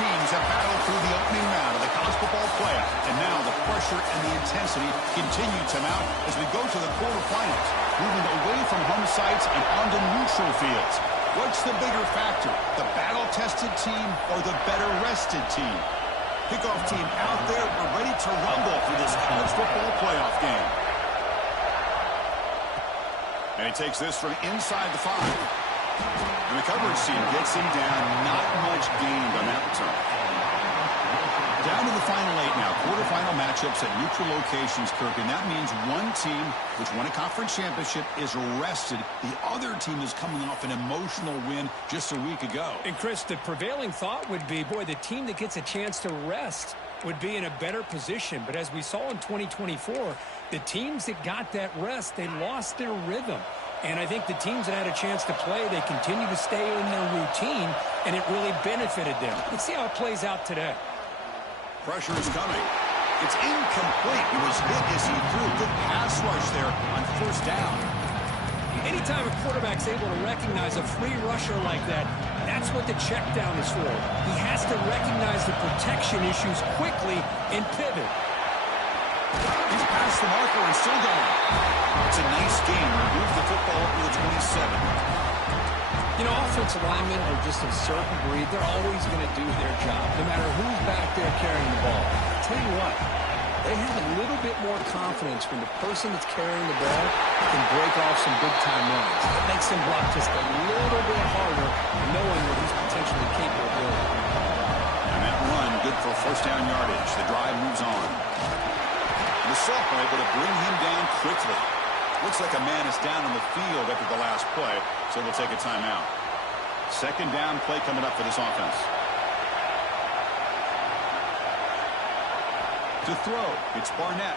teams have battled through the opening round of the college football playoff, and now the pressure and the intensity continue to mount as we go to the quarterfinals, moving away from home sites and onto neutral fields. What's the bigger factor, the battle-tested team or the better-rested team? Kickoff team out there, we're ready to rumble for this college football playoff game. And he takes this from inside the 5. And the coverage team gets him down. Not much gained on that return. Down to the final 8 now. Quarterfinal matchups at neutral locations, Kirk. And that means one team, which won a conference championship, is rested. The other team is coming off an emotional win just a week ago. And, Chris, the prevailing thought would be, boy, the team that gets a chance to rest would be in a better position. But as we saw in 2024, the teams that got that rest, they lost their rhythm. And I think the teams that had a chance to play, they continue to stay in their routine, and it really benefited them. Let's see how it plays out today. Pressure is coming. It's incomplete. It was hit as he threw. Good pass rush there on first down. Anytime a quarterback's able to recognize a free rusher like that, that's what the check down is for. He has to recognize the protection issues quickly and pivot. He's past the marker and still going. It's a nice game. Move the football up to the 27. You know, offensive linemen are just a certain breed. They're always going to do their job, no matter who's back there carrying the ball. I'll tell you what, they have a little bit more confidence when the person that's carrying the ball can break off some big-time runs. It makes them block just a little bit harder, knowing what he's potentially capable of doing. And that run, good for first down yardage. The drive moves on. The sophomore able to bring him down quickly. Looks like a man is down on the field after the last play, so we'll take a timeout. Second down play coming up for this offense. To throw, it's Barnett.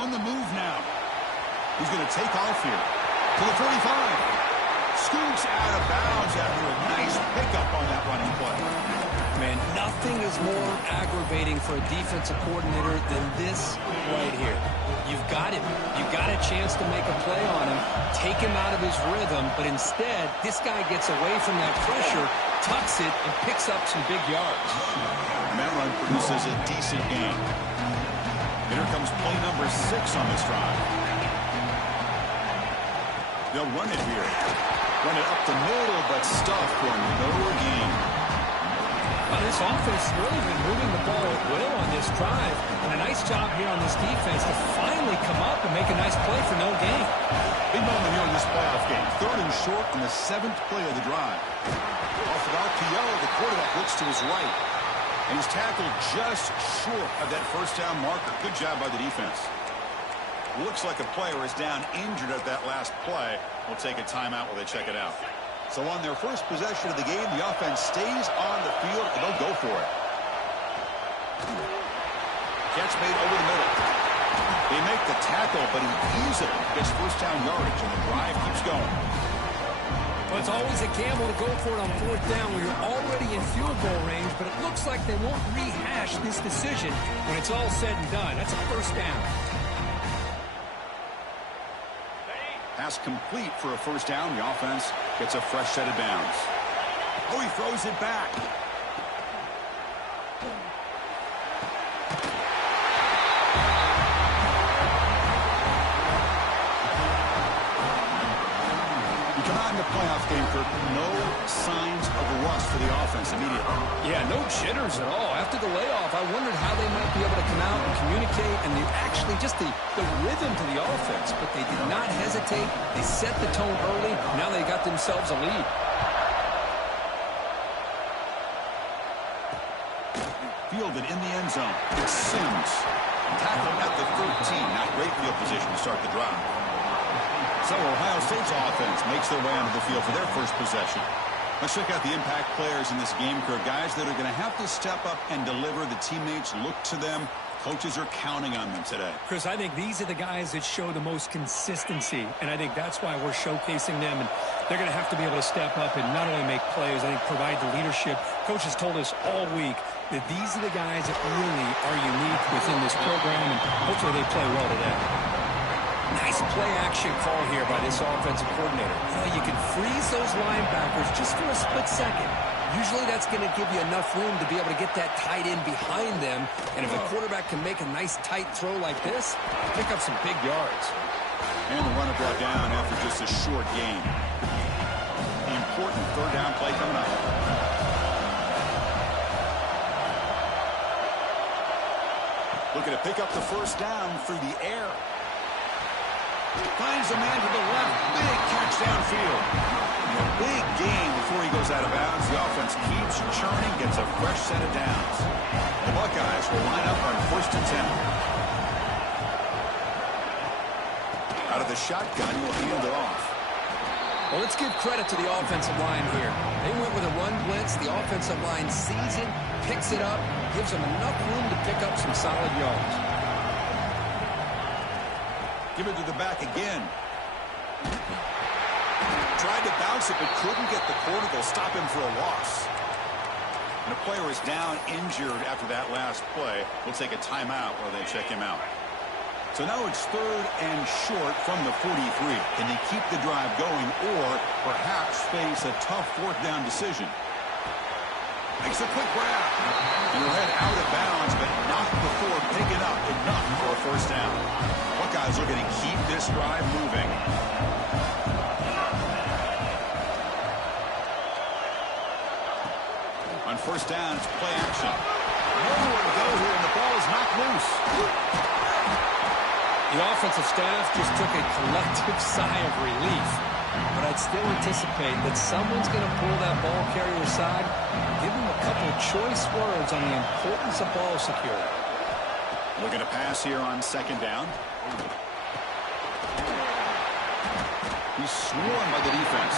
On the move now. He's going to take off here. To the 45. Scoots out of bounds after a nice pickup on that running play. Man, nothing is more aggravating for a defensive coordinator than this right here. You've got him. You've got a chance to make a play on him, take him out of his rhythm, but instead, this guy gets away from that pressure, tucks it, and picks up some big yards. And that run produces a decent gain. Here comes play number 6 on this drive. They'll run it here. Run it up the middle, but stuffed for no gain. Well, this offense has really been moving the ball at will on this drive. And a nice job here on this defense to finally come up and make a nice play for no gain. Big moment here in this playoff game. 3rd and short on the 7th play of the drive. Off of RPO, the quarterback looks to his right. And he's tackled just short of that first down marker. Good job by the defense. Looks like a player is down injured at that last play. We'll take a timeout while they check it out. So on their first possession of the game, the offense stays on the field and they'll go for it. Catch made over the middle. They make the tackle, but he easily gets first down yardage, and the drive keeps going. Well, it's always a gamble to go for it on 4th down when you're already in field goal range, but it looks like they won't rehash this decision when it's all said and done. That's a first down. Pass complete for a first down. The offense gets a fresh set of downs. Oh, he throws it back. We come out in the playoff game, Kirk. No signs of rust for the offense immediately. Yeah, no jitters at all. After the layoff, I wondered how they might be able to come out and communicate, and actually just the rhythm to the offense. But they did not hesitate. They set the tone early. Now they got themselves a lead. Fielded in the end zone. It's Sims. Tackled at the 13. Not great field position to start the drive. So Ohio State's offense makes their way onto the field for their first possession. Let's check out the impact players in this game, Kirk. Guys that are going to have to step up and deliver. The teammates look to them. Coaches are counting on them today. Chris, I think these are the guys that show the most consistency, and I think that's why we're showcasing them. And they're going to have to be able to step up and not only make plays, I think provide the leadership. Coaches told us all week that these are the guys that really are unique within this program, and hopefully they play well today. Nice play-action call here by this offensive coordinator. You can freeze those linebackers just for a split second. Usually that's going to give you enough room to be able to get that tight end behind them. And if a quarterback can make a nice tight throw like this, pick up some big yards. And the runner brought down after just a short gain. The important third down play coming up. Looking to pick up the first down through the air. Finds a man to the left. Big catch downfield. A big gain before he goes out of bounds. The offense keeps churning, gets a fresh set of downs. The Buckeyes will line up on 1st and 10. Out of the shotgun, will hand it off. Well, let's give credit to the offensive line here. They went with a run blitz. The offensive line sees it, picks it up, gives them enough room to pick up some solid yards. Give it to the back again. Tried to bounce it, but couldn't get the corner. They'll stop him for a loss. And the player is down injured after that last play. We'll take a timeout while they check him out. So now it's 3rd and short from the 43. Can they keep the drive going or perhaps face a tough 4th down decision? Makes a quick grab. And he'll head out of bounds, but not before picking up enough for a 1st down. Buckeyes are going to keep this drive moving. On 1st down, it's play action. Nowhere to go here, and the ball is knocked loose. The offensive staff just took a collective sigh of relief. But I'd still anticipate that someone's going to pull that ball carrier aside, give him a couple of choice words on the importance of ball security. Looking to pass here on 2nd down. He's swarmed by the defense.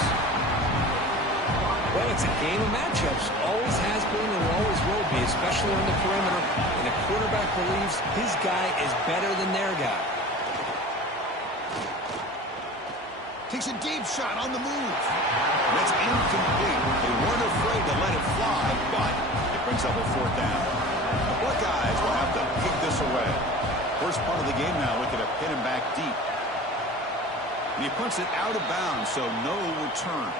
Well, it's a game of matchups. Always has been and always will be, especially on the perimeter. And the quarterback believes his guy is better than their guy. Takes a deep shot on the move. That's incomplete. They weren't afraid to let it fly, but it brings up a 4th down. The Buckeyes will have to kick this away. First part of the game now, looking to pin him back deep. And he puts it out of bounds, so no return.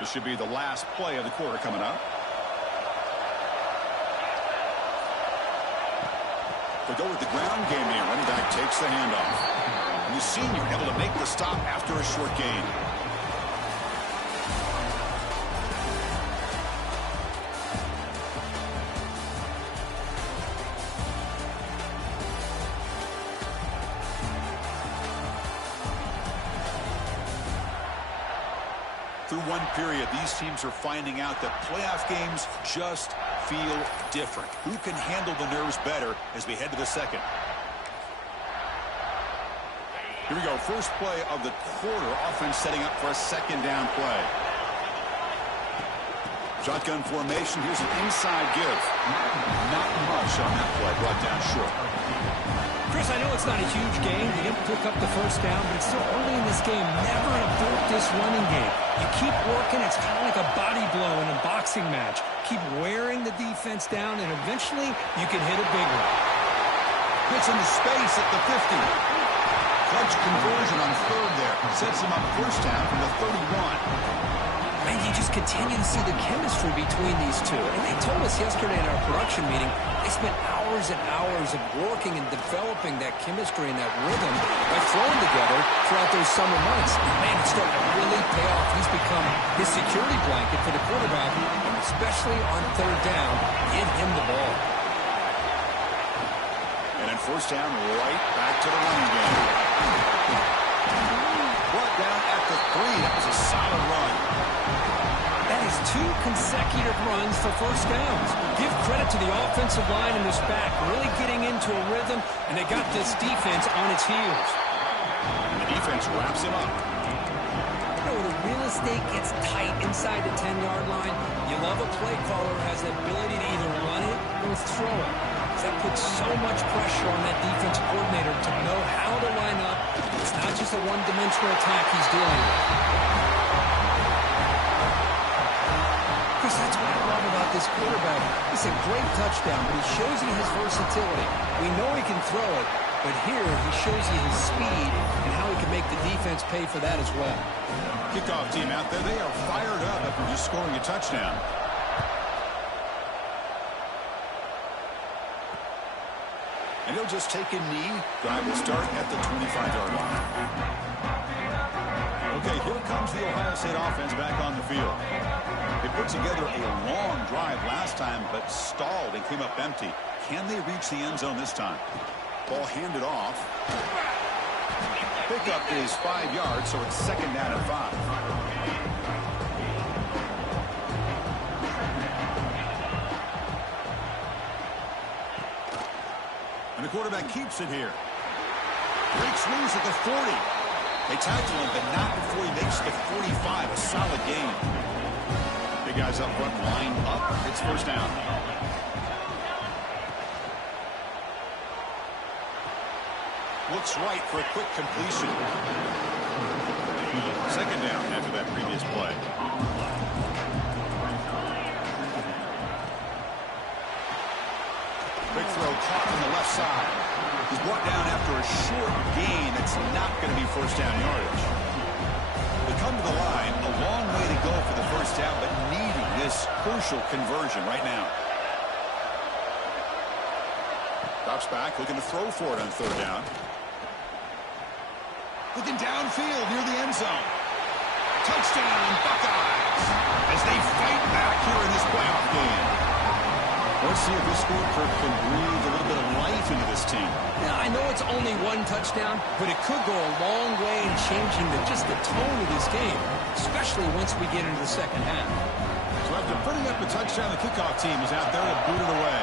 This should be the last play of the quarter coming up. They go with the ground game here. Running back takes the handoff. And the senior able to make the stop after a short gain. Through one period, these teams are finding out that playoff games just feel different. Who can handle the nerves better as we head to the 2nd? Here we go. First play of the quarter. Offense setting up for a 2nd down play. Shotgun formation. Here's an inside give. Not much on that play. Brought down short. Chris, I know it's not a huge game. They didn't pick up the 1st down, but it's so early in this game. Never abort this running game. You keep working. It's kind of like a body blow in a boxing match. Keep wearing the defense down, and eventually you can hit a big one. Gets into space at the 50. Clutch conversion on 3rd there. Sets him up 1st down from the 31. And you just continue to see the chemistry between these two. And they told us yesterday in our production meeting, they spent hours and hours of working and developing that chemistry and that rhythm by throwing together throughout those summer months. And man, it's starting to really pay off. He's become his security blanket for the quarterback, and especially on 3rd down, give him the ball. And then 1st down, right back to the running game. Brought down at the 3. That was a solid run. That is 2 consecutive runs for 1st downs. Give credit to the offensive line and this back, really getting into a rhythm, and they got this defense on its heels. And the defense wraps him up. You know, when the real estate gets tight inside the 10-yard line, you love a play caller who has the ability to either run it or throw it. That puts so much pressure on that defensive coordinator to know how to line up. It's not just a one-dimensional attack he's dealing with. Chris, that's what I love about this this quarterback. It's a great touchdown, but he shows you his versatility. We know he can throw it, but here he shows you his speed and how he can make the defense pay for that as well. Kickoff team out there, they are fired up after just scoring a touchdown. And he'll just take a knee. Drive will start at the 25-yard line. Okay, here comes the Ohio State offense back on the field. They put together a long drive last time, but stalled and came up empty. Can they reach the end zone this time? Ball handed off. Pickup is 5 yards, so it's second down and 5. And the quarterback keeps it here. Breaks loose at the 40. They tackle him, but not before he makes the 45. A solid gain. Big guys up front, line up. It's first down. Looks right for a quick completion. Second down after that previous play. Big throw caught on the left side. He's brought down after a short gain. That's not going to be first down yardage. They come to the line, a long way to go for the first down, but needing this crucial conversion right now. Drops back, looking to throw for it on third down. Looking downfield near the end zone. Touchdown, Buckeyes, as they fight back here in this playoff game. Let's see if this score can breathe a little bit of life into this team. Yeah, I know it's only one touchdown, but it could go a long way in changing just the tone of this game, especially once we get into the second half. So after putting up a touchdown, the kickoff team is out there to boot it away.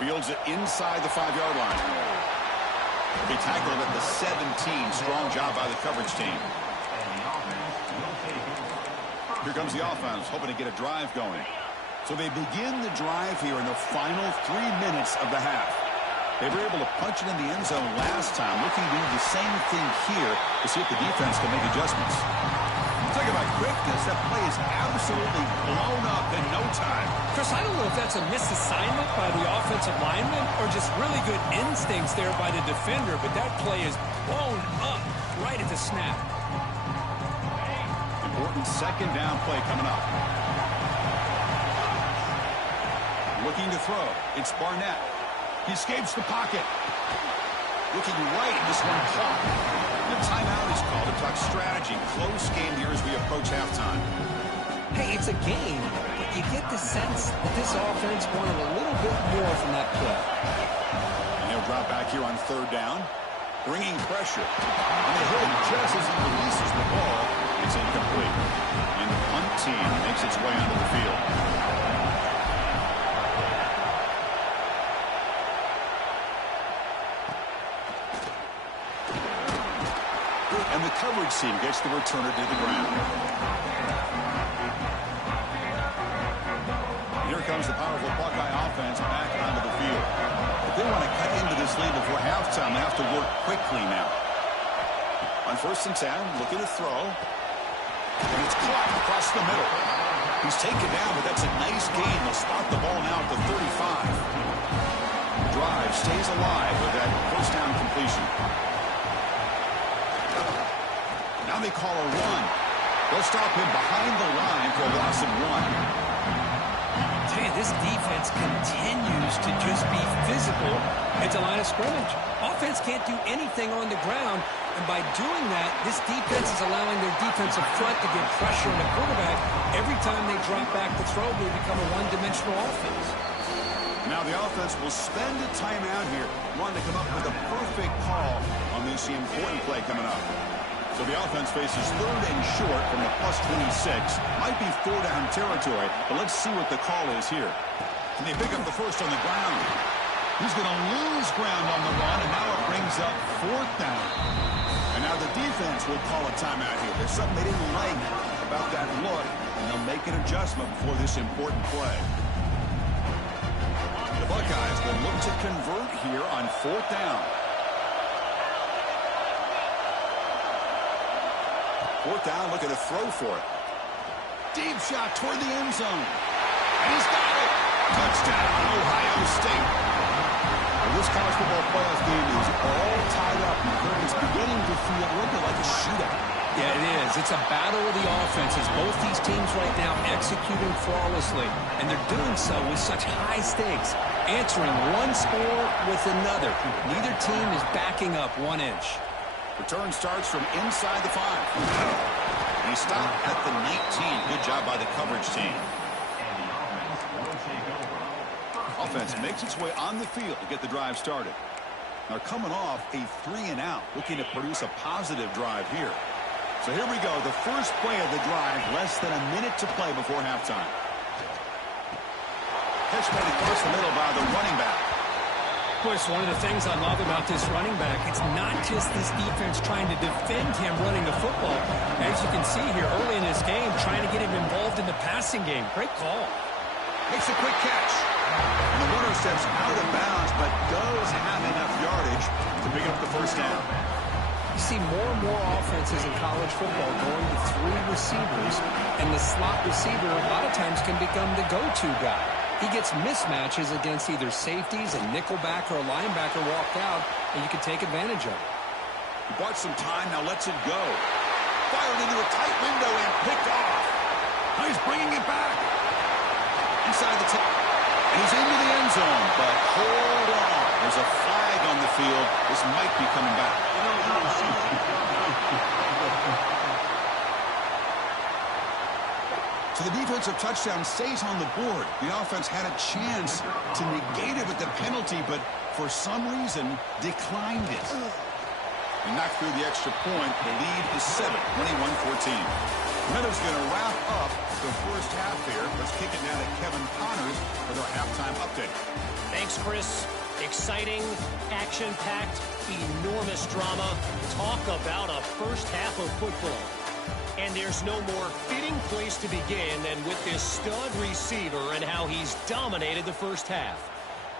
Fields it inside the 5-yard line. They tackled at the 17. Strong job by the coverage team. Here comes the offense, hoping to get a drive going. So they begin the drive here in the final 3 minutes of the half. They were able to punch it in the end zone last time, looking to do the same thing here to see if the defense can make adjustments. Talk about quickness. That play is absolutely blown up in no time. Chris, I don't know if that's a misassignment by the offensive lineman or just really good instincts there by the defender, but that play is blown up right at the snap. Important second down play coming up. Looking to throw. It's Barnett. He escapes the pocket. Looking right. This one caught. The timeout is called to talk strategy. Close game here as we approach halftime. Hey, it's a game, but you get the sense that this offense wanted a little bit more from that play. And he'll drop back here on third down. Bringing pressure. On the hood just as he releases the ball. It's incomplete. And the punt team makes its way onto the field. And the coverage team gets the returner to the ground. Here comes the powerful Buckeye offense back onto the field. If they want to cut into this lead before halftime, they have to work quickly now. On 1st and 10, looking to throw. And it's caught across the middle. He's taken down, but that's a nice gain. They'll spot the ball now at the 35. Drive stays alive with that first down completion. Now they call a run. They'll stop him behind the line for a loss of 1. Tell you, this defense continues to just be physical at the line of scrimmage. Offense can't do anything on the ground, and by doing that, this defense is allowing their defensive front to get pressure on the quarterback. Every time they drop back to throw, they become a one-dimensional offense. Now the offense will spend a timeout here, wanting to come up with a perfect call on this important play coming up. So the offense faces third and short from the +26. Might be 4-down territory, but let's see what the call is here. Can they pick up the first on the ground? He's going to lose ground on the run, and now it brings up 4th down. And now the defense will call a timeout here. There's something they didn't like about that look, and they'll make an adjustment before this important play. The Buckeyes will look to convert here on 4th down. 4th down, looking to throw for it. Deep shot toward the end zone. And he's got it. Touchdown, Ohio State. Well, this college football playoff game is all tied up. It's beginning to feel a little bit like a shootout. Yeah, it is. It's a battle of the offenses. Both these teams right now executing flawlessly, and they're doing so with such high stakes, answering one score with another. Neither team is backing up 1 inch. Return starts from inside the 5. And he stopped at the 19. Good job by the coverage team. Offense makes its way on the field to get the drive started. Now coming off a 3-and-out, looking to produce a positive drive here. So here we go, the first play of the drive, less than a minute to play before halftime. Catch made across the middle by the running back. Chris, one of the things I love about this running back, it's not just this defense trying to defend him running the football. As you can see here early in this game, trying to get him involved in the passing game. Great call. Makes a quick catch. And the runner steps out of bounds, but does have enough yardage to pick up the first down. You see more and more offenses in college football going to 3 receivers, and the slot receiver a lot of times can become the go-to guy. He gets mismatches against either safeties, a nickelback, or a linebacker walked out, and you can take advantage of it. He bought some time, now lets it go. Fired into a tight window and picked off. Now he's bringing it back. Inside the 10. And he's into the end zone, but hold on. There's a flag on the field. This might be coming back. So the defensive touchdown stays on the board. The offense had a chance to negate it with the penalty, but for some reason declined it. And knocked through the extra point. The lead is 7, 21-14. Meadows going to wrap up the first half here. Let's kick it now to Kevin Connors for their halftime update. Thanks, Chris. Exciting, action-packed, enormous drama. Talk about a first half of football. And there's no more fitting place to begin than with this stud receiver and how he's dominated the first half.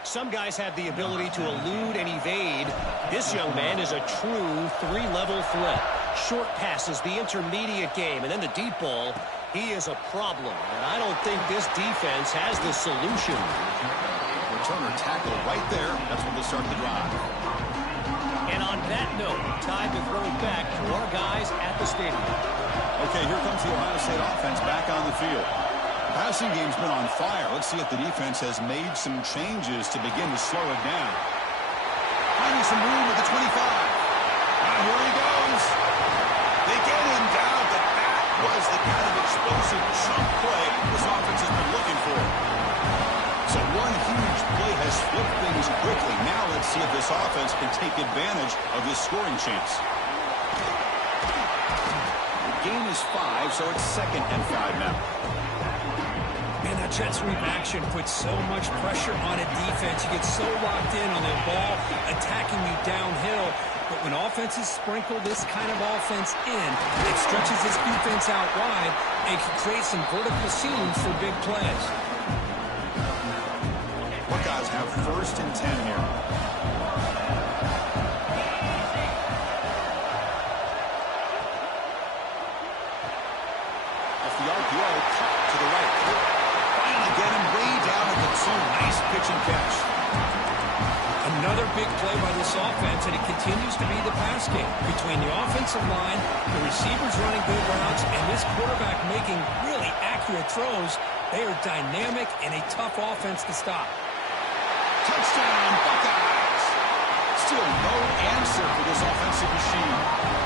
Some guys have the ability to elude and evade. This young man is a true 3-level threat. Short passes, the intermediate game, and then the deep ball. He is a problem, and I don't think this defense has the solution. Returner tackle right there. That's when they'll start the drive. And on that note, time to throw it back to our guys at the stadium. Okay, here comes the Ohio State offense back on the field. The passing game's been on fire. Let's see if the defense has made some changes to begin to slow it down. Finding some room at the 25. Now here he goes. They get him down, but that was the kind of explosive chunk play this offense has been looking for. So one huge play has flipped things quickly. Now let's see if this offense can take advantage of this scoring chance. Gain is 5, so it's 2nd and 5 now. Man, that jet sweep action puts so much pressure on a defense. You get so locked in on their ball, attacking you downhill. But when offenses sprinkle this kind of offense in, it stretches this defense out wide and can create some vertical seams for big plays. Buckeyes have 1st and 10 here. The RPO cut to the right. Finally get him way down at the 2. Nice pitch and catch. Another big play by this offense, and it continues to be the pass game. Between the offensive line, the receivers running good routes, and this quarterback making really accurate throws, they are dynamic and a tough offense to stop. Touchdown, Buckeyes. Still no answer for this offensive machine.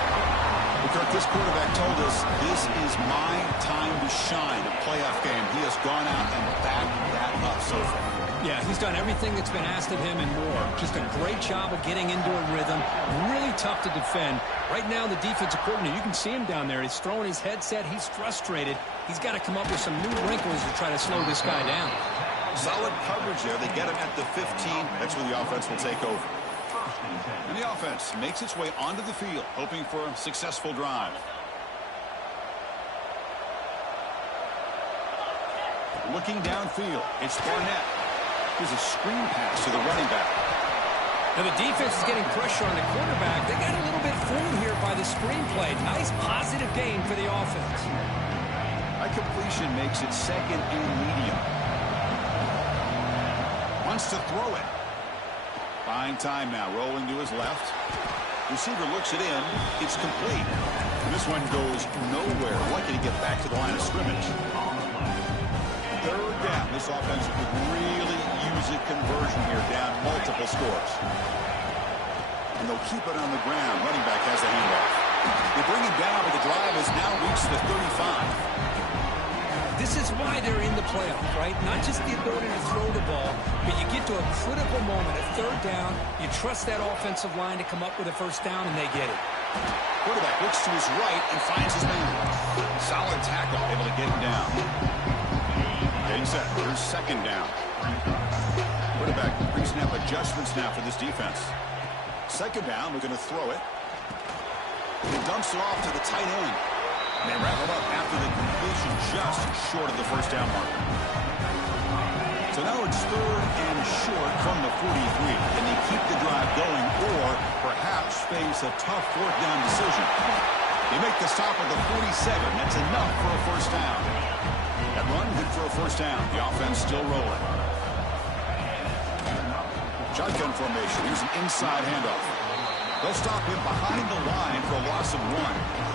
Kirk, this quarterback told us this is my time to shine. A playoff game. He has gone out and backed that up so far. Yeah, he's done everything that's been asked of him and more. Just a great job of getting into a rhythm. Really tough to defend. Right now, the defensive coordinator, you can see him down there. He's throwing his headset. He's frustrated. He's got to come up with some new wrinkles to try to slow this guy down. Solid coverage there. They get him at the 15. That's where the offense will take over. And the offense makes its way onto the field, hoping for a successful drive. Looking downfield, it's Barnett. Here's a screen pass to the running back. Now the defense is getting pressure on the quarterback. They got a little bit fooled here by the screen play. Nice positive gain for the offense. That completion makes it second and medium. Wants to throw it. Buying time now, rolling to his left. Receiver looks it in. It's complete. And this one goes nowhere. Lucky to get back to the line of scrimmage. Third down. This offense could really use a conversion here, down multiple scores. And they'll keep it on the ground. Running back has the handoff. They bring him down, but the drive has now reached the 35. This is why they're in the playoff, right? Not just the ability to throw the ball, but you get to a critical moment, a third down, you trust that offensive line to come up with a first down, and they get it. Quarterback looks to his right and finds his man. Solid tackle, able to get him down. Getting set. Here's second down. Quarterback pre-snap adjustments now for this defense. Second down, we're going to throw it. He dumps it off to the tight end. And they wrap it up after the completion just short of the first down marker. So now it's third and short from the 43. Can they keep the drive going or perhaps face a tough fourth down decision? They make the stop at the 47. That's enough for a first down. That run good for a first down. The offense still rolling. Shotgun formation. Here's an inside handoff. They'll stop him behind the line for a loss of 1.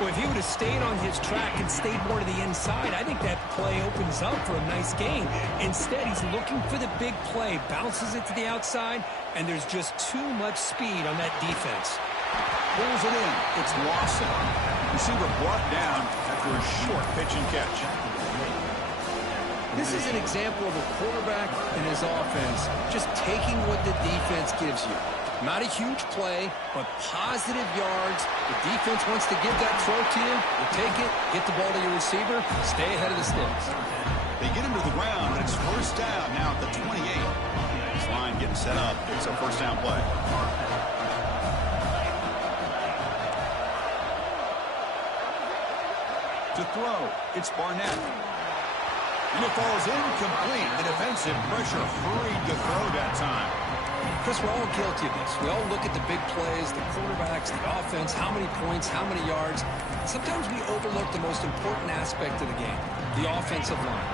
Well, if he would have stayed on his track and stayed more to the inside, I think that play opens up for a nice gain. Instead, he's looking for the big play, bounces it to the outside, and there's just too much speed on that defense. Pulls it in. It's Lawson. Receiver brought down after a short pitch and catch. This is an example of a quarterback and his offense just taking what the defense gives you. Not a huge play, but positive yards. The defense wants to give that throw to you. You take it, get the ball to your receiver, stay ahead of the sticks. They get him to the ground, and it's first down now at the 28. This line getting set up. It's a first down play. To throw, it's Barnett. And it falls incomplete. The defensive pressure hurried to throw that time. Chris, we're all guilty of this. We all look at the big plays, the quarterbacks, the offense, how many points, how many yards. Sometimes we overlook the most important aspect of the game, the offensive line.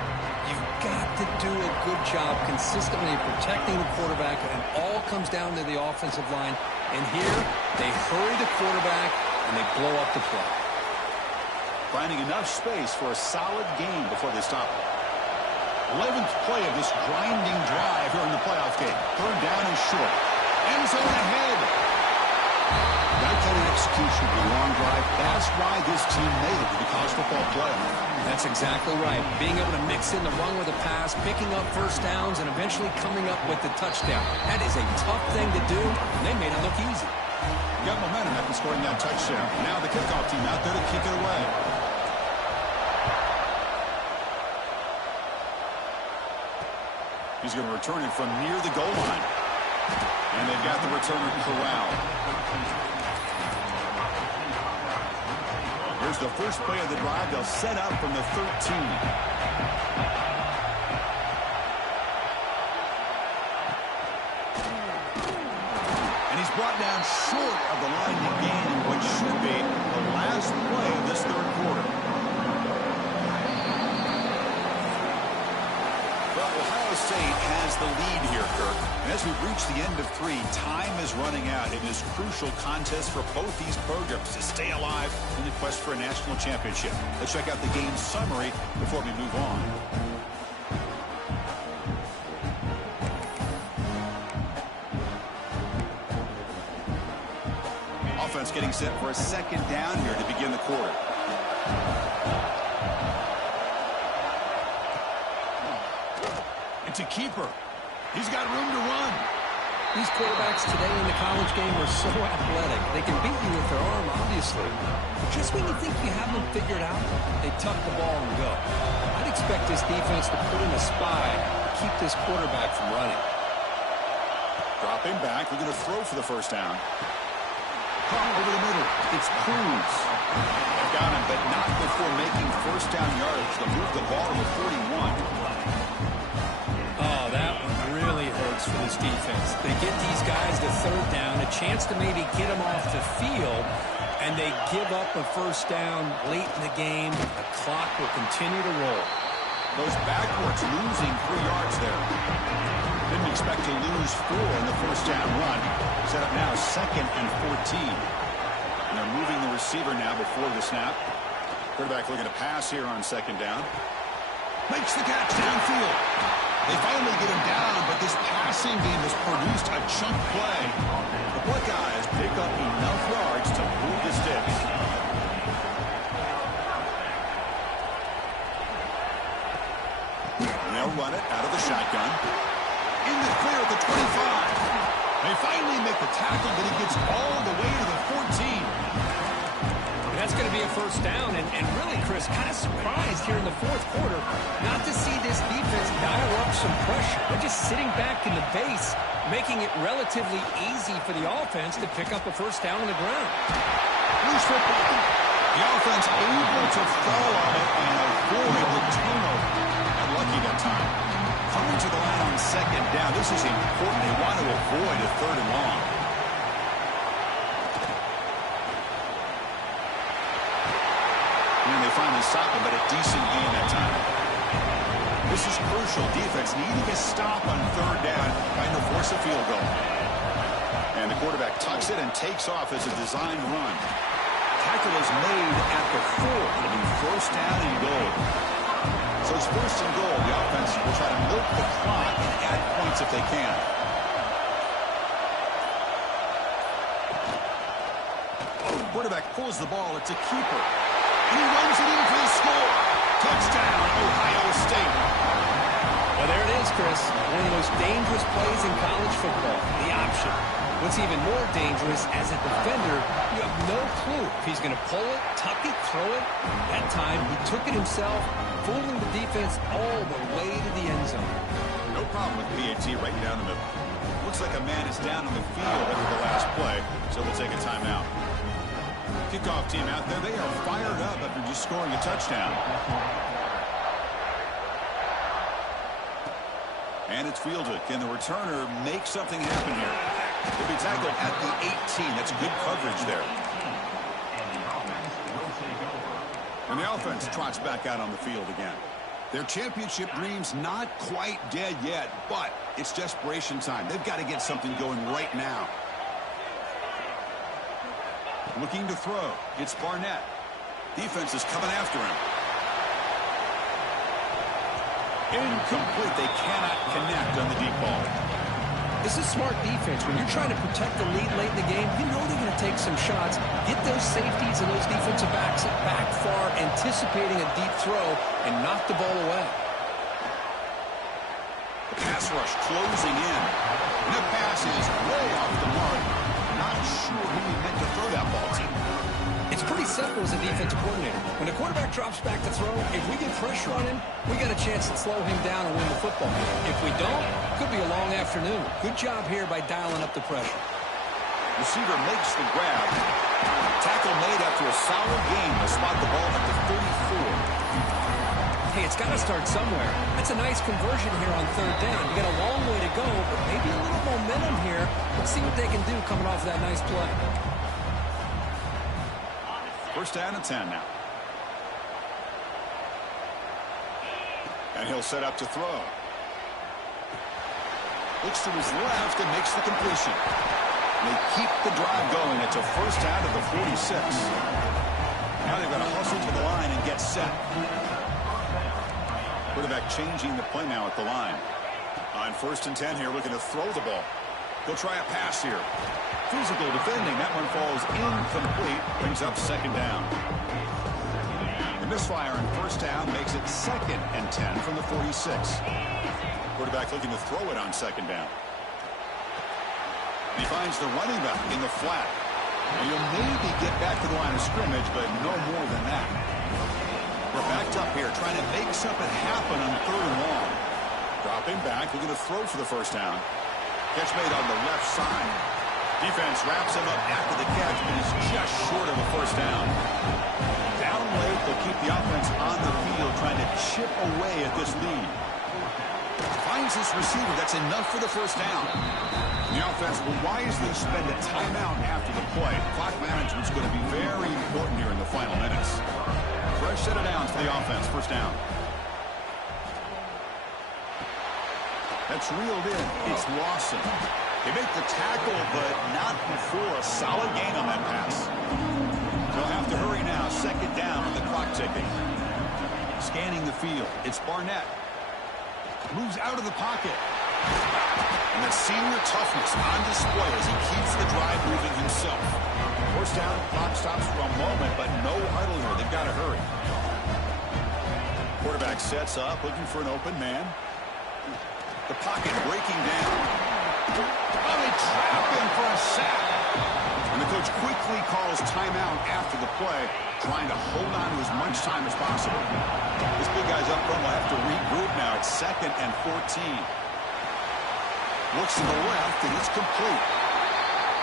You've got to do a good job consistently protecting the quarterback, and it all comes down to the offensive line. And here, they hurry the quarterback, and they blow up the play. Finding enough space for a solid gain before they stop it. 11th play of this grinding drive here in the playoff game. Third down and short. End zone ahead. That kind of execution of a long drive, that's why this team made it to the college football playoff. That's exactly right. Being able to mix in the run with a pass, picking up first downs, and eventually coming up with the touchdown. That is a tough thing to do, and they made it look easy. Got momentum after scoring that touchdown. Now the kickoff team out there to kick it away. He's going to return it from near the goal line. And they've got the returner corralled. Here's the first play of the drive. They'll set up from the 13. And he's brought down short of the line to gain what should be the last play of this third quarter. Well, Ohio State has the lead here, Kirk. And as we've reached the end of 3, time is running out in this crucial contest for both these programs to stay alive in the quest for a national championship. Let's check out the game summary before we move on. Offense getting set for a second down here to begin the quarter. To keeper. He's got room to run. These quarterbacks today in the college game are so athletic. They can beat you with their arm, obviously. But just when you think you have them figured out, they tuck the ball and go. I'd expect this defense to put in a spy to keep this quarterback from running. Dropping back. We're going to throw for the first down. Caught over the middle. It's Cruz. They've got him, but not before making first down yards. They'll move the ball to the 41. For this defense. They get these guys to third down, a chance to maybe get them off the field, And they give up a first down late in the game. The clock will continue to roll. Goes backwards, losing 3 yards there. Didn't expect to lose 4 in the first down run. Set up now 2nd and 14. And they're moving the receiver now before the snap. Quarterback looking to pass here on 2nd down. Makes the catch downfield. They finally get him down, but this passing game has produced a chunk play. The Buckeyes pick up enough yards to move the sticks. And they'll run it out of the shotgun. In the clear at the 25. They finally make the tackle, but he gets all the way to the 14. That's going to be a first down, and really, Chris, kind of surprised here in the 4th quarter not to see this defense dial up some pressure. They're just sitting back in the base, making it relatively easy for the offense to pick up a first down on the ground. Loose football. The offense able to fall on it and avoid the turnover. And lucky that time. Coming to the line on 2nd down. This is important. They want to avoid a 3rd and long. And they finally stop him, but a decent gain that time. This is crucial. Defense needing a stop on 3rd down, trying to force a field goal. And the quarterback tucks it and takes off as a designed run. Tackle is made at the 4. It'll be first down and goal. So it's first and goal. The offense will try to milk the clock and add points if they can. Quarterback pulls the ball. It's a keeper. And he runs it in for the score. Touchdown, Ohio State. Well, there it is, Chris. One of the most dangerous plays in college football. The option. What's even more dangerous, as a defender, you have no clue if he's going to pull it, tuck it, throw it. That time, he took it himself, fooling the defense all the way to the end zone. No problem with PAT right down the middle. Looks like a man is down on the field after the last play, so we'll take a timeout. Kickoff team out there. They are fired up after just scoring a touchdown. And it's fielded. Can the returner make something happen here? He'll be tackled at the 18. That's good coverage there. And the offense trots back out on the field again. Their championship dreams not quite dead yet, but it's desperation time. They've got to get something going right now. Looking to throw. It's Barnett. Defense is coming after him. Incomplete. They cannot connect on the deep ball. This is smart defense. When you're trying to protect the lead late in the game, you know they're going to take some shots, get those safeties and those defensive backs back far, anticipating a deep throw, and knock the ball away. The pass rush closing in. And the pass is way off the mark. Not sure who he meant to throw that ball to. It's pretty simple as a defensive coordinator. When the quarterback drops back to throw, if we get pressure on him, we got a chance to slow him down and win the football game. If we don't, could be a long afternoon. Good job here by dialing up the pressure. Receiver makes the grab. Tackle made after a solid game to spot the ball at the 34. Hey, it's got to start somewhere. That's a nice conversion here on 3rd down. You got a long way to go, but maybe a little momentum here. Let's see what they can do coming off that nice play. First down and 10 now. And he'll set up to throw. Looks to his left and makes the completion. And they keep the drive going. It's a first down to the 46. Now they've got to hustle to the line and get set. Quarterback changing the play now at the line. On 1st and 10 here, looking to throw the ball. He'll try a pass here. Physical defending. That one falls incomplete. Brings up 2nd down. The misfire on 1st down makes it 2nd and 10 from the 46. Quarterback looking to throw it on 2nd down. He finds the running back in the flat. And he'll maybe get back to the line of scrimmage, but no more than that. We're backed up here trying to make something happen on 3rd and long. Dropping back, looking to throw for the first down. Catch made on the left side. Defense wraps him up after the catch, but is just short of a first down. Down late, they'll keep the offense on the field, trying to chip away at this lead. finds his receiver. That's enough for the first down. The offense will wisely spend a timeout after the play. Clock management's going to be very important here in the final minutes. Fresh set of downs for the offense. First down. That's reeled in. It's Lawson. They make the tackle, but not before a solid gain on that pass. They'll have to hurry now. Second down on the clock ticking. Scanning the field. It's Barnett. Moves out of the pocket. And that senior toughness on display as he keeps the drive moving himself. First down, clock stops for a moment, but no huddle here. They've got to hurry. Quarterback sets up, looking for an open man. The pocket breaking down. Oh, they trap him for a sack. And the coach quickly calls timeout after the play, trying to hold on to as much time as possible. This big guy's up front will have to regroup now. It's 2nd and 14. Looks to the left, and it's complete.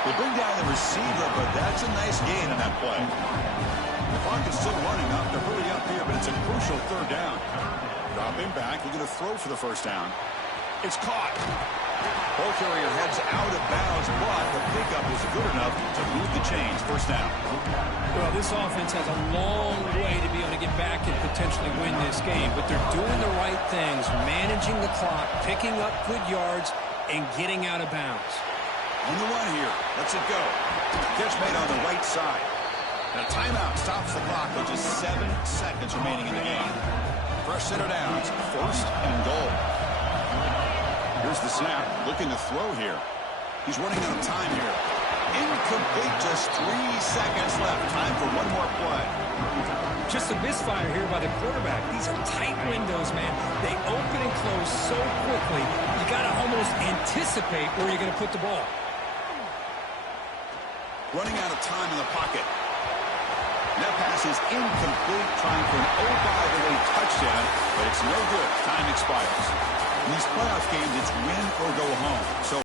They bring down the receiver, but that's a nice gain on that play. The clock is still running up to hurry up here, but it's a crucial third down. Dropping back, looking to throw for the first down. It's caught. Ball carrier heads out of bounds, but the pickup was good enough to move the chains. First down. Well, this offense has a long way to be able to get back and potentially win this game, but they're doing the right things, managing the clock, picking up good yards, and getting out of bounds. On the run here. Lets it go. Catch made on the right side. And a timeout stops the clock with just 7 seconds remaining in the game. Fresh set of downs. First and goal. Here's the snap. Looking to throw here. He's running out of time here. Incomplete. Just 3 seconds left. Time for one more play. Just a misfire here by the quarterback. These are tight windows, man. They open and close so quickly. You got to almost anticipate where you're going to put the ball. Running out of time in the pocket. That pass is incomplete. Trying for an oh-by-the-way touchdown, but it's no good. Time expires. In these playoff games, it's win or go home. So